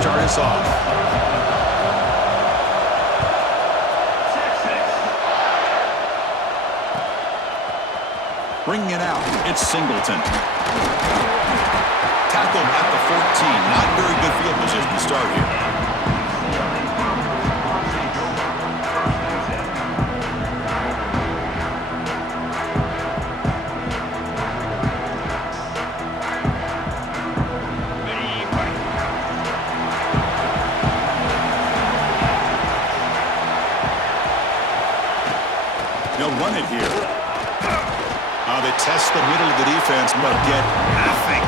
start us off. Bringing it out, it's Singleton. Tackled at the 14. Not very good field position to start here. They'll run it here. They test the middle of the defense, but get nothing.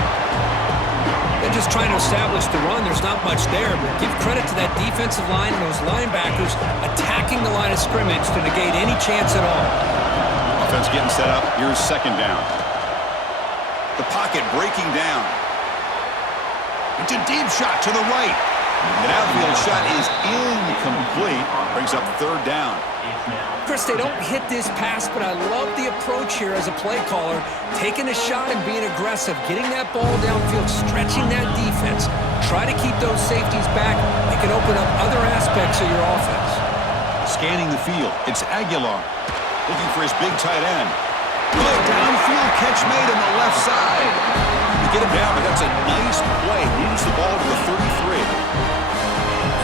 They're just trying to establish the run. There's not much there, but give credit to that defensive line and those linebackers attacking the line of scrimmage to negate any chance at all. Offense getting set up. Here's second down. The pocket breaking down. It's a deep shot to the right. An outfield shot is incomplete. Brings up third down. Chris, they don't hit this pass, but I love the approach here as a play caller. Taking a shot and being aggressive, getting that ball downfield, stretching that defense. Try to keep those safeties back. It can open up other aspects of your offense. Scanning the field, it's Aguilar. Looking for his big tight end. Good downfield catch made on the left side. To get him down, but that's a nice play. Moves the ball to the 33.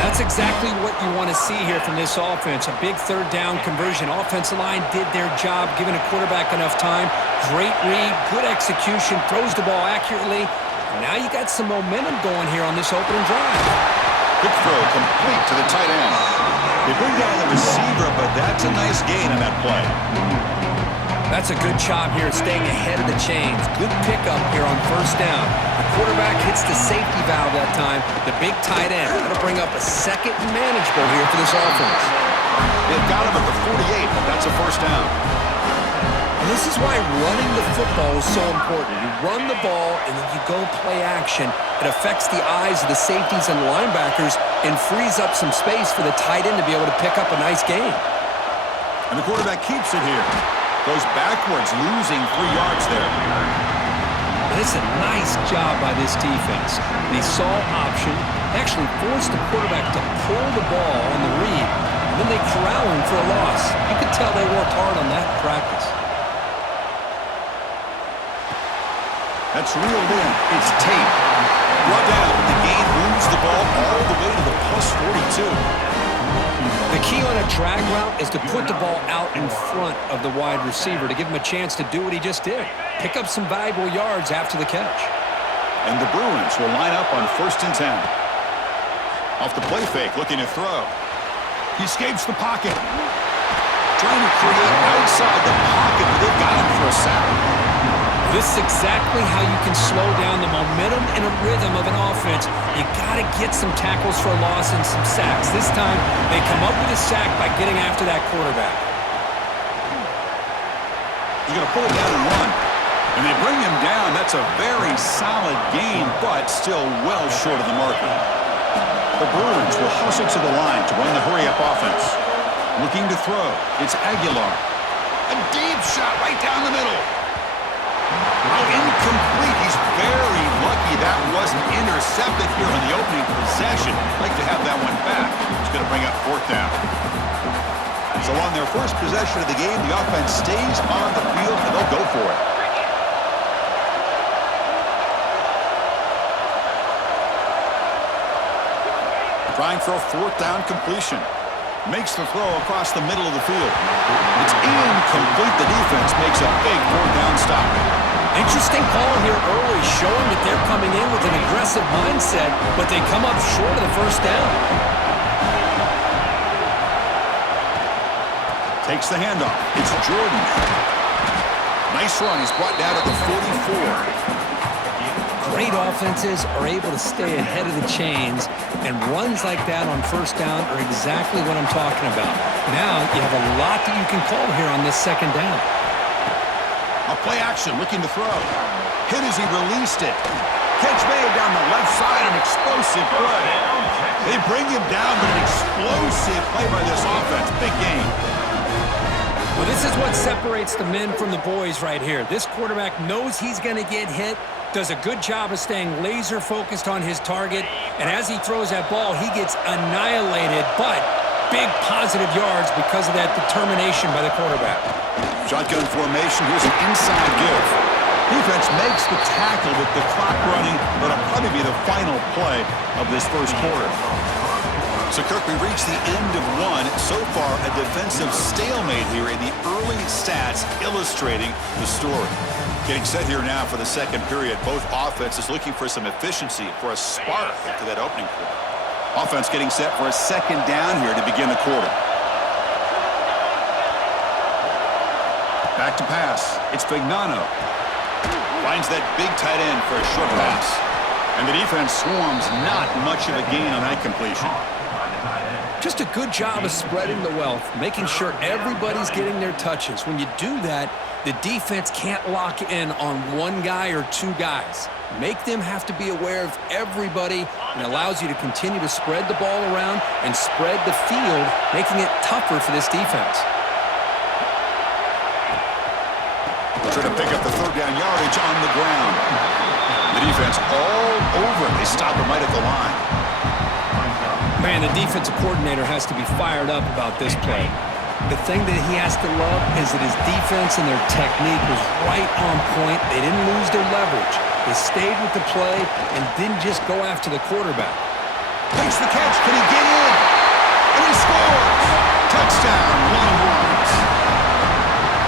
That's exactly what you want to see here from this offense. A big third down conversion. Offensive line did their job, giving a quarterback enough time. Great read, good execution, throws the ball accurately. Now you got some momentum going here on this opening drive. Quick throw, complete to the tight end. They bring down the receiver, but that's a nice gain on that play. That's a good job here, staying ahead of the chains. Good pickup here on first down. The quarterback hits the safety valve that time. The big tight end. That'll bring up a second and manageable here for this offense. They've got him at the 48, but that's a first down. And this is why running the football is so important. You run the ball, and then you go play action. It affects the eyes of the safeties and linebackers and frees up some space for the tight end to be able to pick up a nice gain. And the quarterback keeps it here. Goes backwards, losing 3 yards there. And it's a nice job by this defense. They saw option, actually forced the quarterback to pull the ball on the read, and then they corral him for a loss. You could tell they worked hard on that in practice. That's reeled in. It's Tate. Brought down. The game moves the ball all the way to the plus 42. The key on a drag route is to put the ball out in front of the wide receiver to give him a chance to do what he just did. Pick up some valuable yards after the catch. And the Bruins will line up on 1st and 10. Off the play fake, looking to throw. He escapes the pocket. Trying to create outside the pocket, but they've got him for a sack. This is exactly how you can slow down the momentum and a rhythm of an offense. You got to get some tackles for a loss and some sacks. This time, they come up with a sack by getting after that quarterback. He's going to pull it down and run. And they bring him down. That's a very solid gain, but still well short of the marker. The Bruins will hustle to the line to run the hurry-up offense. Looking to throw. It's Aguilar. A deep shot right down the middle. Incomplete. He's very lucky that wasn't intercepted here in the opening possession. Like to have that one back. It's going to bring up 4th down. So on their first possession of the game, the offense stays on the field, and they'll go for it. Trying for a 4th down completion. Makes the throw across the middle of the field. It's incomplete. The defense makes a big 4th down stop. Interesting call here early, showing that they're coming in with an aggressive mindset, but they come up short of the first down. Takes the handoff. It's Jordan. Nice run. He's brought down at the 44. Great offenses are able to stay ahead of the chains, and runs like that on first down are exactly what I'm talking about. Now you have a lot that you can call here on this second down. A play action, looking to throw. Hit as he released it. Catch made down the left side, an explosive play. They bring him down, but an explosive play by this offense. Big game. Well, this is what separates the men from the boys right here. This quarterback knows he's going to get hit, Does a good job of staying laser focused on his target, and as he throws that ball, he gets annihilated, but big positive yards because of that determination by the quarterback. Shotgun formation. Here's an inside give. Defense makes the tackle with the clock running, but it'll probably be the final play of this first quarter. So, Kirk, we reached the end of one. So far, a defensive stalemate here in the early stats illustrating the story. Getting set here now for the second period. Both offenses looking for some efficiency, for a spark after that opening quarter. Offense getting set for a second down here to begin the quarter. Back to pass. It's Vignano. Finds that big tight end for a short pass. And the defense swarms, not much of a gain on that completion. Just a good job of spreading the wealth, making sure everybody's getting their touches. When you do that, the defense can't lock in on one guy or two guys. Make them have to be aware of everybody, and allows you to continue to spread the ball around and spread the field, making it tougher for this defense. Trying to pick up the third down yardage on the ground. The defense all over it. They stop him right at the line. Man, the defensive coordinator has to be fired up about this play. The thing that he has to love is that his defense and their technique was right on point. They didn't lose their leverage. They stayed with the play and didn't just go after the quarterback. Makes the catch. Can he get in? And he scores. Touchdown, Longhorns.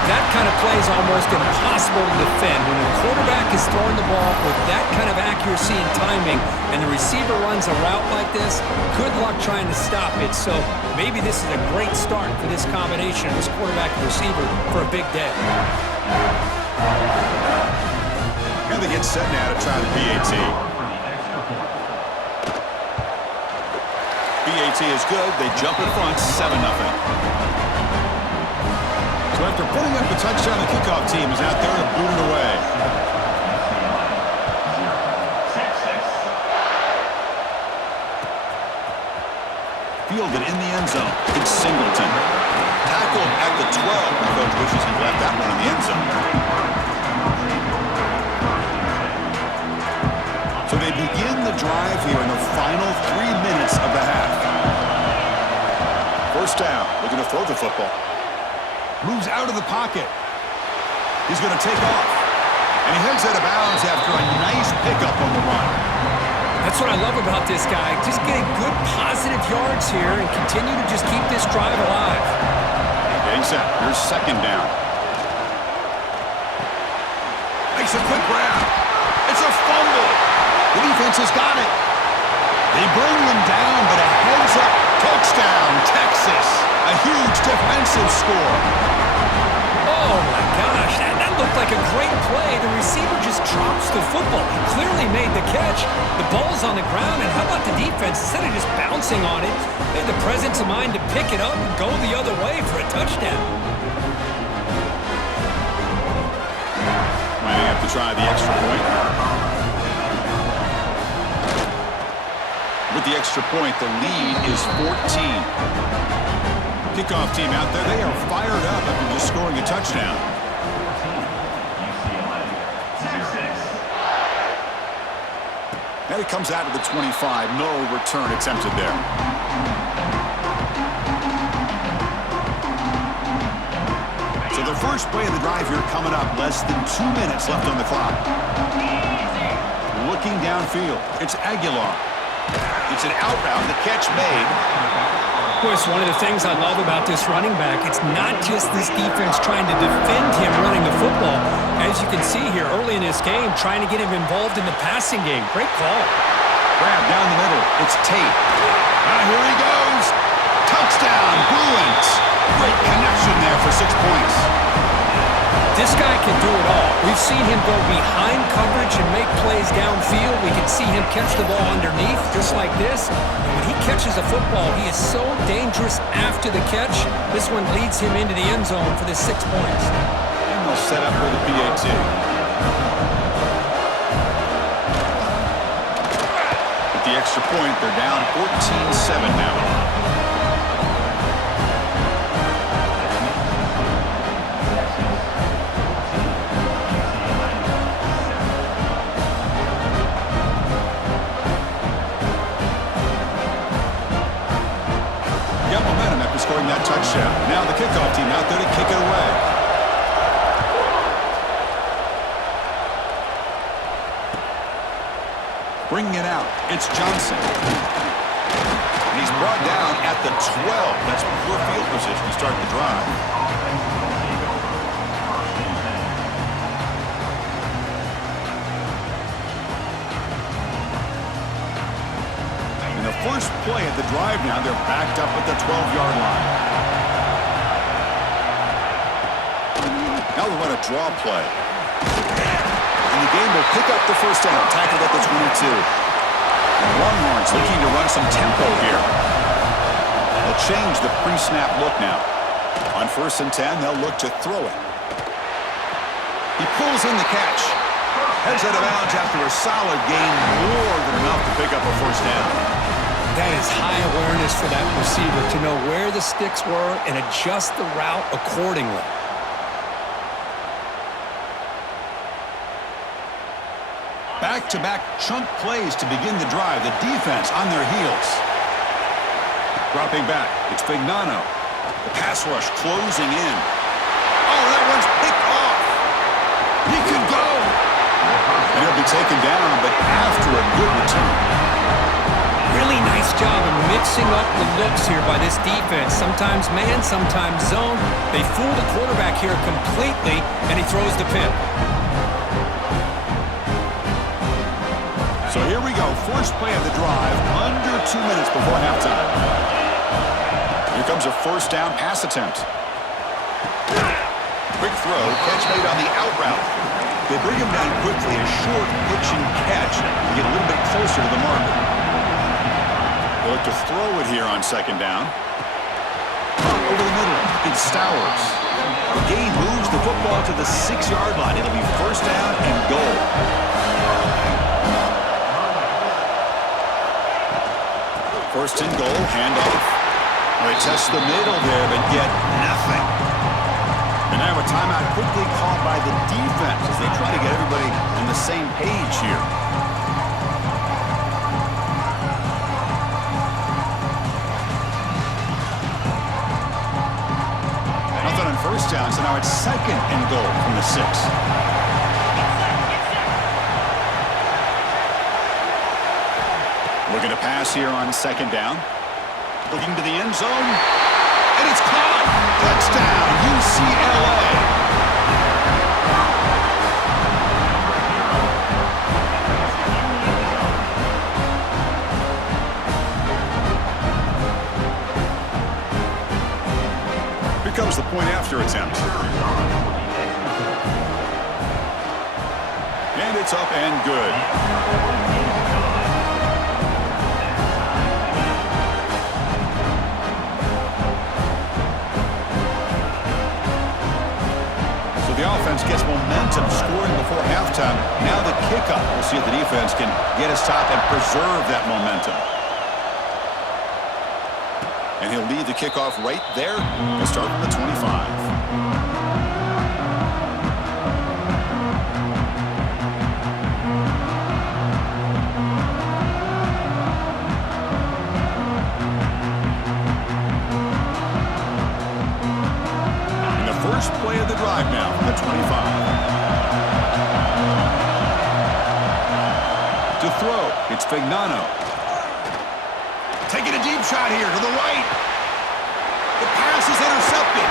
That kind of play is almost impossible to defend. When the quarterback is throwing the ball with that kind of accuracy and timing, and the receiver runs a route like this, good luck trying to stop it. So maybe this is a great start for this combination, this quarterback and receiver, for a big day. And they get set now to try the PAT. PAT is good. They jump in front, 7-0. So after putting up the touchdown, the kickoff team is out there to boot it away. Fielded in the end zone. It's Singleton. Tackled at the 12. The coach wishes he left that one in the end zone. So they begin the drive here in the final 3 minutes of the half. First down. Looking to throw the football. Moves out of the pocket. He's going to take off. And he heads out of bounds after a nice pickup on the run. That's what I love about this guy. Just getting good positive yards here and continue to just keep this drive alive. Getting set. Here's second down. Makes a quick grab. It's a fumble. The defense has got it. They bring him down, but a heads-up touchdown, Texas. A huge defensive score. Oh, my gosh. That looked like a great play. The receiver just drops the football. He clearly made the catch. The ball's on the ground, and how about the defense? Instead of just bouncing on it, they had the presence of mind to pick it up and go the other way for a touchdown. Might have to try the extra point. With the extra point, the lead is 14. Kickoff team out there, they are fired up after just scoring a touchdown. And it comes out to the 25. No return attempted there. So the first play of the drive here coming up. Less than 2 minutes left on the clock. Looking downfield. It's Aguilar. It's an out route. The catch made. Boy, it's one of the things I love about this running back. It's not just this defense trying to defend him running the football. As you can see here early in this game, trying to get him involved in the passing game. Great call. Grab down the middle. It's Tate. Here he goes. Touchdown, Bruins. Great connection there for 6 points. This guy can do it all. We've seen him go behind coverage and make plays downfield. We can see him catch the ball underneath, just like this. And when he catches a football, he is so dangerous after the catch. This one leads him into the end zone for the 6 points. And they'll set up for the PAT. With the extra point, they're down 14-7 now. snap. Now the kickoff team out there to kick it away. Bringing it out, it's Johnson. And he's brought down at the 12. That's poor field position to start the drive. In the first play of the drive now, they're backed up at the 12-yard line. Now they want a draw play. And the game will pick up the first down, tackled at the 22. Longhorns looking to run some tempo here. They'll change the pre-snap look now. On 1st and 10, they'll look to throw it. He pulls in the catch. Heads out of bounds after a solid gain, more than enough to pick up a first down. That is high awareness for that receiver to know where the sticks were and adjust the route accordingly. Back-to-back chunk plays to begin the drive. The defense on their heels. Dropping back, it's Fignano. The pass rush closing in. Oh, that one's picked off. He could go. And he'll be taken down, but after a good return. Really nice job of mixing up the looks here by this defense. Sometimes man, sometimes zone. They fool the quarterback here completely, and he throws the pick. So here we go, first play of the drive, under 2 minutes before halftime. Here comes a first down pass attempt. Quick throw, catch made on the out route. They bring him down quickly, a short pitch and catch to get a little bit closer to the marker. They look to throw it here on 2nd down. Over the middle, it's Stowers. The gain moves the football to the 6-yard line. It'll be first down and goal. First and goal, handoff. They test the middle there, but get nothing. And now a timeout quickly called by the defense as they try to get everybody on the same page here. Nothing on first down, so now it's 2nd and goal from the 6. Looking to pass here on 2nd down. Looking to the end zone. And it's caught. Touchdown, UCLA. Here comes the point after attempt. And it's up and good. The offense gets momentum scoring before halftime. Now the kickoff. We'll see if the defense can get his top and preserve that momentum. And he'll lead the kickoff right there. He'll start from the 25. First play of the drive now from the 25. To throw, it's Fignano. Taking a deep shot here to the right. The pass is intercepted.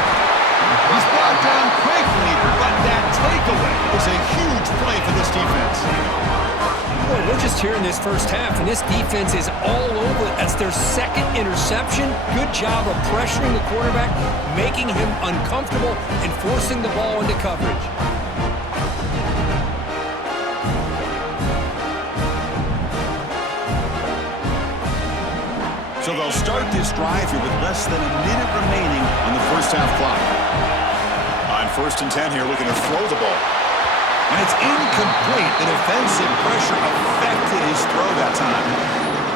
He's brought down quickly, but that takeaway is a huge play for this defense. Boy, we're just here in this first half, and this defense is all over it. That's their 2nd interception. Good job of pressuring the quarterback, making him uncomfortable, and forcing the ball into coverage. So they'll start this drive here with less than a minute remaining on the first half clock. On 1st and 10 here, looking to throw the ball. And it's incomplete. The defensive pressure affected his throw that time.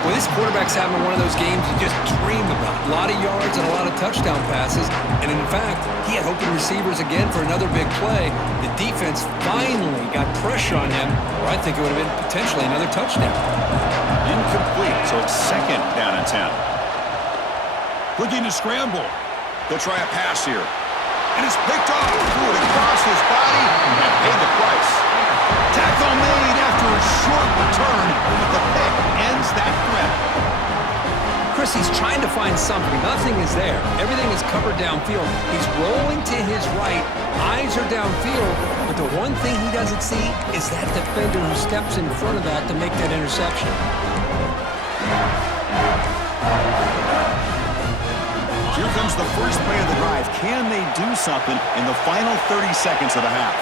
Well, this quarterback's having one of those games you just dream about. A lot of yards and a lot of touchdown passes. And in fact, he had open receivers again for another big play. The defense finally got pressure on him, or I think it would have been potentially another touchdown. Incomplete, so it's 2nd down and 10. Looking to scramble. They'll try a pass here. And it's picked off. Threw it across his body and paid the price. Tackle made after a short return, but the pick ends that threat. Chris, he's trying to find something. Nothing is there. Everything is covered downfield. He's rolling to his right. Eyes are downfield. But the one thing he doesn't see is that defender who steps in front of that to make that interception. Here comes the first play of the drive. Can they do something in the final 30 seconds of the half?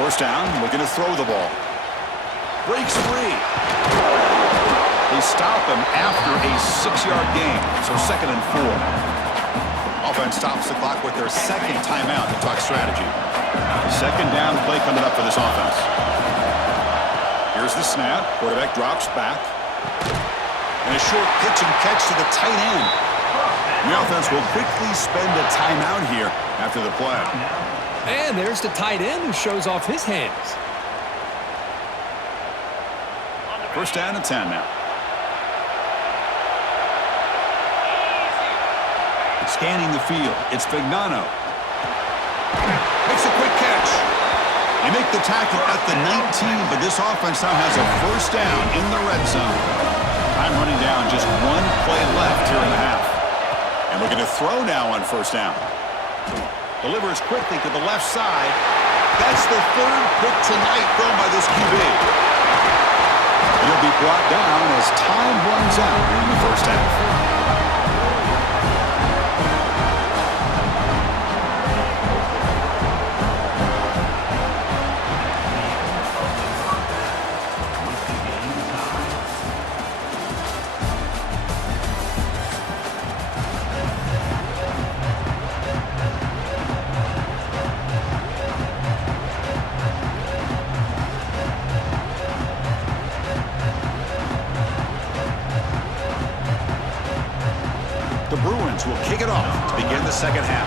First down, looking to throw the ball. Breaks free. They stop him after a 6-yard gain, so 2nd and 4. Offense stops the clock with their second timeout to talk strategy. Second down play coming up for this offense. Here's the snap. Quarterback drops back. And a short pitch and catch to the tight end. The offense will quickly spend a timeout here after the play. And there's the tight end who shows off his hands. First down and 10 now. Scanning the field, it's Vignano. Makes a quick catch. They make the tackle at the 19, but this offense now has a first down in the red zone. Time running down, just one play left here in the half. And we're going to throw now on first down. Delivers quickly to the left side. That's the third pick tonight thrown by this QB. It'll be brought down as time runs out in the first half. The Bruins will kick it off to begin the second half.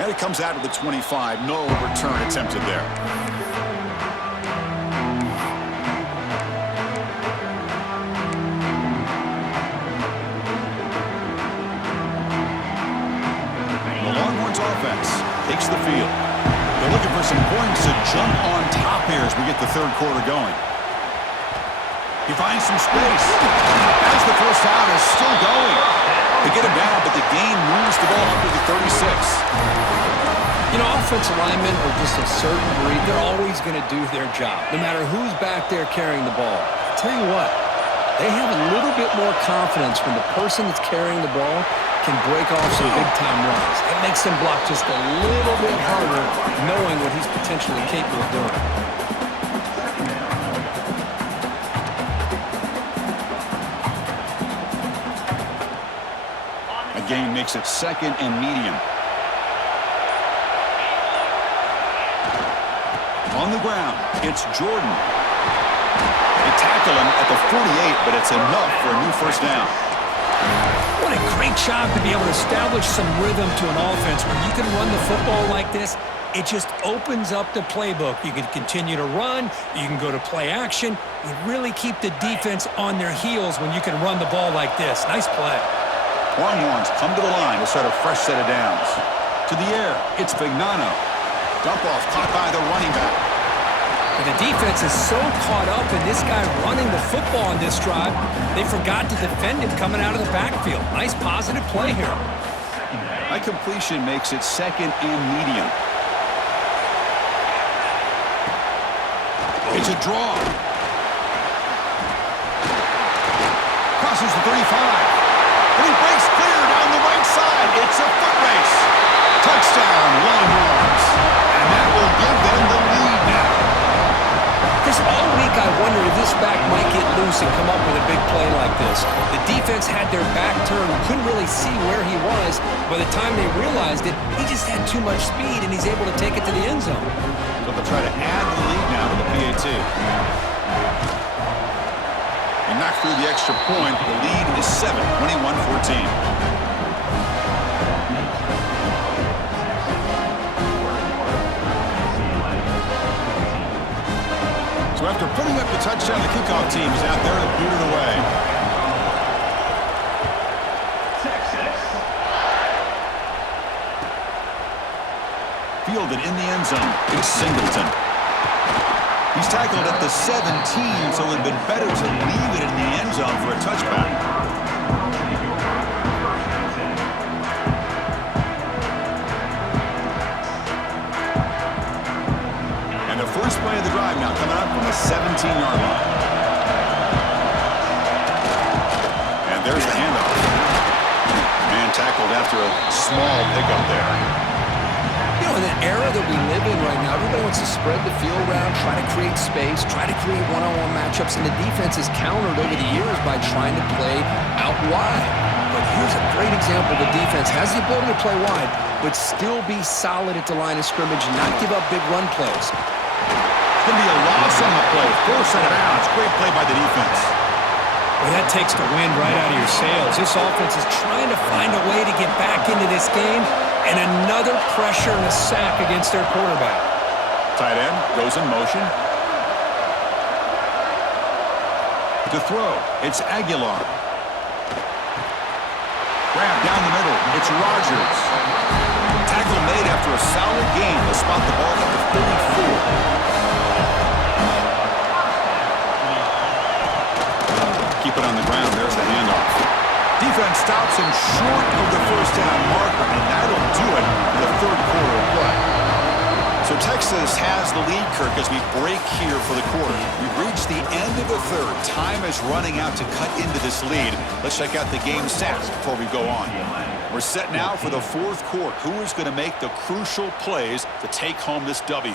And it comes out of the 25. No return attempted there. The Longhorns offense takes the field. They're looking for some points to jump on top here as we get the third quarter going. He finds some space. As the first down is still going. They get him down, but the gain moves the ball up to the 36. You know, offensive linemen are just a certain breed. They're always going to do their job, no matter who's back there carrying the ball. I'll tell you what, they have a little bit more confidence when the person that's carrying the ball can break off some big-time runs. It makes them block just a little bit harder, knowing what he's potentially capable of doing. A gain makes it 2nd and medium. On the ground, it's Jordan. They tackle him at the 48, but it's enough for a new first down. What a great job to be able to establish some rhythm to an offense. When you can run the football like this, it just opens up the playbook. You can continue to run. You can go to play action. You really keep the defense on their heels when you can run the ball like this. Nice play. Longhorns come to the line to start a fresh set of downs. To the air, it's Vignano. Dump off caught by the running back. But the defense is so caught up in this guy running the football on this drive, they forgot to defend him coming out of the backfield. Nice positive play here. That completion makes it 2nd and medium. It's a draw. Crosses the 35. And he breaks clear down the right side. It's a foot race. Touchdown, Longhorns. And that will give them the lead now. Chris, all week I wondered if this back might get loose and come up with a big play like this. The defense had their back turned, couldn't really see where he was. By the time they realized it, he just had too much speed, and he's able to take it to the end zone. So they'll try to add the lead now to the PAT. And knock through the extra point. The lead is 7, 21-14. So So after putting up the touchdown, the kickoff team is out there to boot it away. Fielded in the end zone. It's Singleton. He's tackled at the 17, so it would have been better to leave it in the end zone for a touchback. And the first play of the drive now coming up from the 17-yard line. And there's the handoff. Man tackled after a small pickup there. You know, in the era that we live in right now, everybody wants to spread the field around, try to create space, try to create one-on-one matchups, and the defense has countered over the years by trying to play out wide. But here's a great example. The defense has the ability to play wide, but still be solid at the line of scrimmage and not give up big run plays. It's going to be a loss on the play. Force out of bounds. Great play by the defense. Well, that takes the wind right out of your sails. This offense is trying to find a way to get back into this game, and another pressure and a sack against their quarterback. Tight end goes in motion. To throw, it's Aguilar. Grab down the middle, it's Rodgers. Tackle made after a solid gain to spot the ball at the 34. Keep it on the ground, there's the handoff. Defense stops him short of the first down marker, and that'll do it for the third quarter of play. So Texas has the lead, Kirk, as we break here for the quarter. We've reached the end of the third. Time is running out to cut into this lead. Let's check out the game stats before we go on. We're set now for the fourth quarter. Who is going to make the crucial plays to take home this W?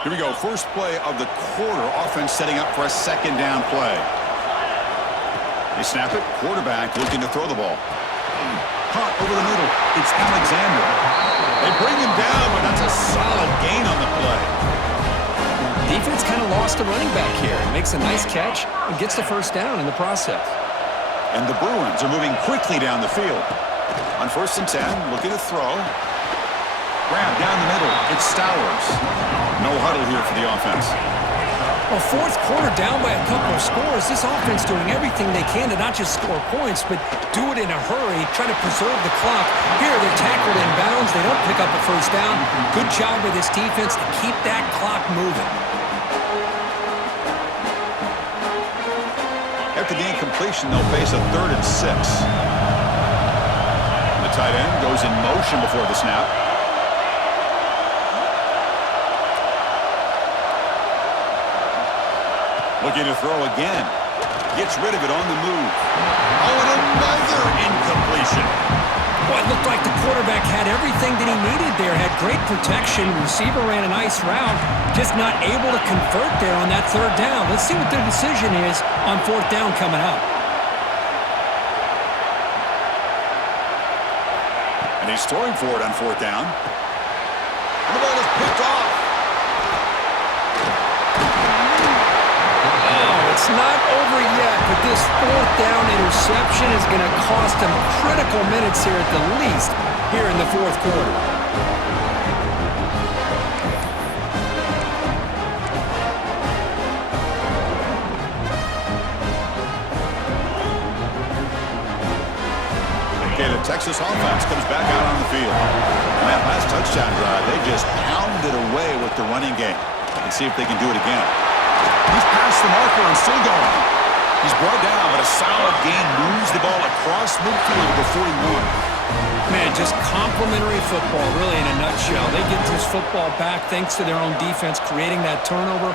Here we go. First play of the quarter. Offense setting up for a second down play. They snap it. Quarterback looking to throw the ball. Caught over the middle. It's Alexander. They bring him down, but that's a solid gain on the play. Defense kind of lost a running back here. Makes a nice catch and gets the first down in the process. And the Bruins are moving quickly down the field. On 1st and 10, looking to throw. Grab down the middle. It's Stowers. No huddle here for the offense. Well, fourth quarter down by a couple of scores. This offense doing everything they can to not just score points, but do it in a hurry, try to preserve the clock. Here, they're tackled in bounds. They don't pick up a first down. Good job by this defense to keep that clock moving. After the incompletion, they'll face a 3rd and 6. The tight end goes in motion before the snap. Looking to throw again. Gets rid of it on the move. Oh, and another incompletion. Well, it looked like the quarterback had everything that he needed there. Had great protection. Receiver ran a nice route. Just not able to convert there on that 3rd down. Let's see what their decision is on 4th down coming up. And he's throwing for it on 4th down. And the ball is picked off. It's not over yet, but this 4th down interception is going to cost them critical minutes here at the least here in the 4th quarter. Okay, the Texas offense comes back out on the field. And that last touchdown drive, they just pounded away with the running game. Let's see if they can do it again. He's past the marker and still going. He's brought down, but a solid gain moves the ball across midfield to the 41. Man, just complimentary football, really, in a nutshell. They get this football back thanks to their own defense, creating that turnover,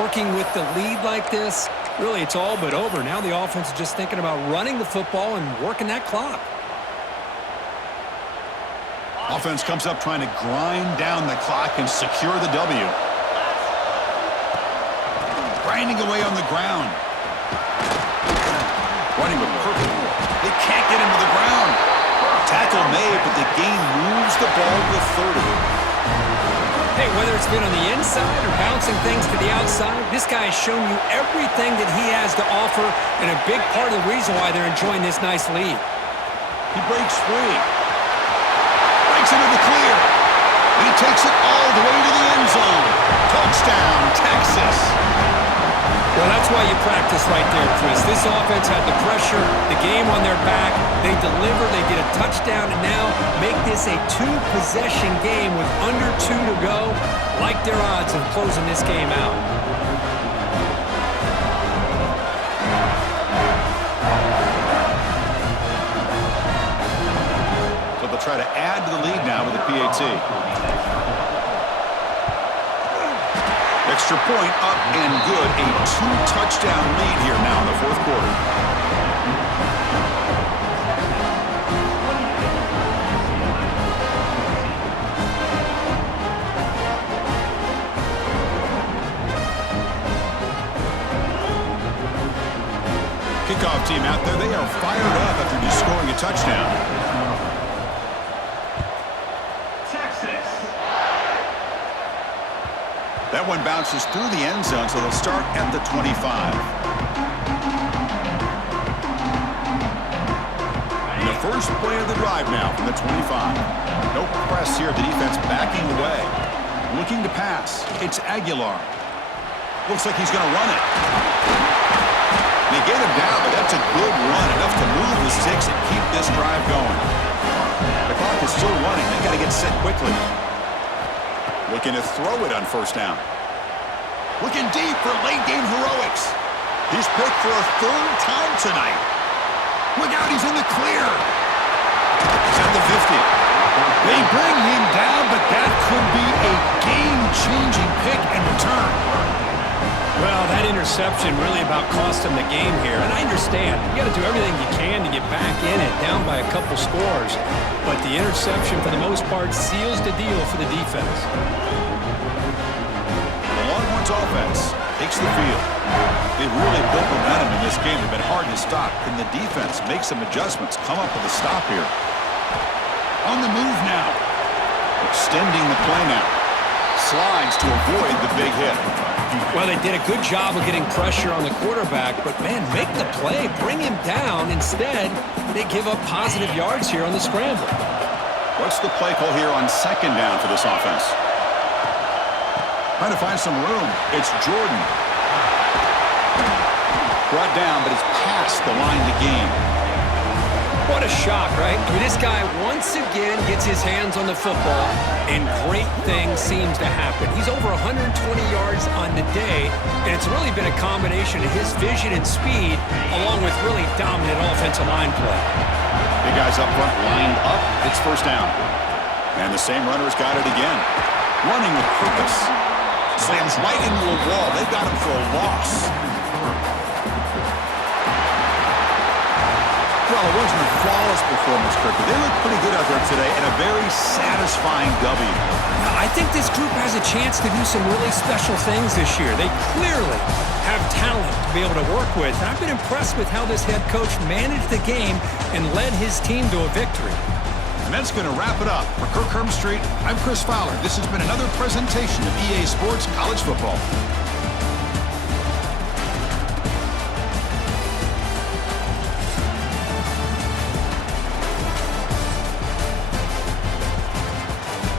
working with the lead like this. Really, it's all but over. Now the offense is just thinking about running the football and working that clock. Offense comes up trying to grind down the clock and secure the W. Grinding away on the ground. Running with purple. They can't get him to the ground. Tackle made, but the gain moves the ball to the 30. Hey, whether it's been on the inside or bouncing things to the outside, this guy has shown you everything that he has to offer, and a big part of the reason why they're enjoying this nice lead. He breaks free. Breaks into the clear. He takes it all the way to the end zone. Touchdown, Texas. Well, that's why you practice right there, Chris. This offense had the pressure, the game on their back. They deliver, they get a touchdown, and now make this a two-possession game with under 2 to go. Like their odds of closing this game out. So they'll try to add to the lead now with the PAT. Extra point up and good. A 2-touchdown lead here now in the fourth quarter. Kickoff team out there. They are fired up after just scoring a touchdown. That one bounces through the end zone, so they'll start at the 25. And the first play of the drive now from the 25. No press here. The defense backing away. Looking to pass. It's Aguilar. Looks like he's going to run it. They get him down, but that's a good run. Enough to move the sticks and keep this drive going. The clock is still running. They got to get set quickly. Looking to throw it on first down. Looking deep for late-game heroics. He's picked for a third time tonight. Look out, he's in the clear. He's at the 50. They bring him down, but that could be a game-changing pick and return. Well, that interception really about cost him the game here. And I understand. You got to do everything you can to get back in it, down by a couple scores. But the interception, for the most part, seals the deal for the defense. The Longhorns offense takes the field. They've really built momentum in this game. They've been hard to stop. Can the defense make some adjustments, come up with a stop here? On the move now. Extending the play now. Slides to avoid the big hit. Well, they did a good job of getting pressure on the quarterback, but, man, make the play. Bring him down. Instead, they give up positive yards here on the scramble. What's the play call here on second down for this offense? Trying to find some room. It's Jordan. Brought down, but it's past the line to gain. What a shock, right? I mean, this guy once again gets his hands on the football, and great things seems to happen. He's over 120 yards on the day, and it's really been a combination of his vision and speed, along with really dominant offensive line play. Big guys up front lined up. It's first down. And the same runner's got it again. Running with purpose. Slams right into a wall. They got him for a loss. Well, it wasn't a flawless performance, Kirk, but they look pretty good out there today and a very satisfying W. Now, I think this group has a chance to do some really special things this year. They clearly have talent to be able to work with. And I've been impressed with how this head coach managed the game and led his team to a victory. And that's going to wrap it up. For Kirk Herbstreit, I'm Chris Fowler. This has been another presentation of EA Sports College Football.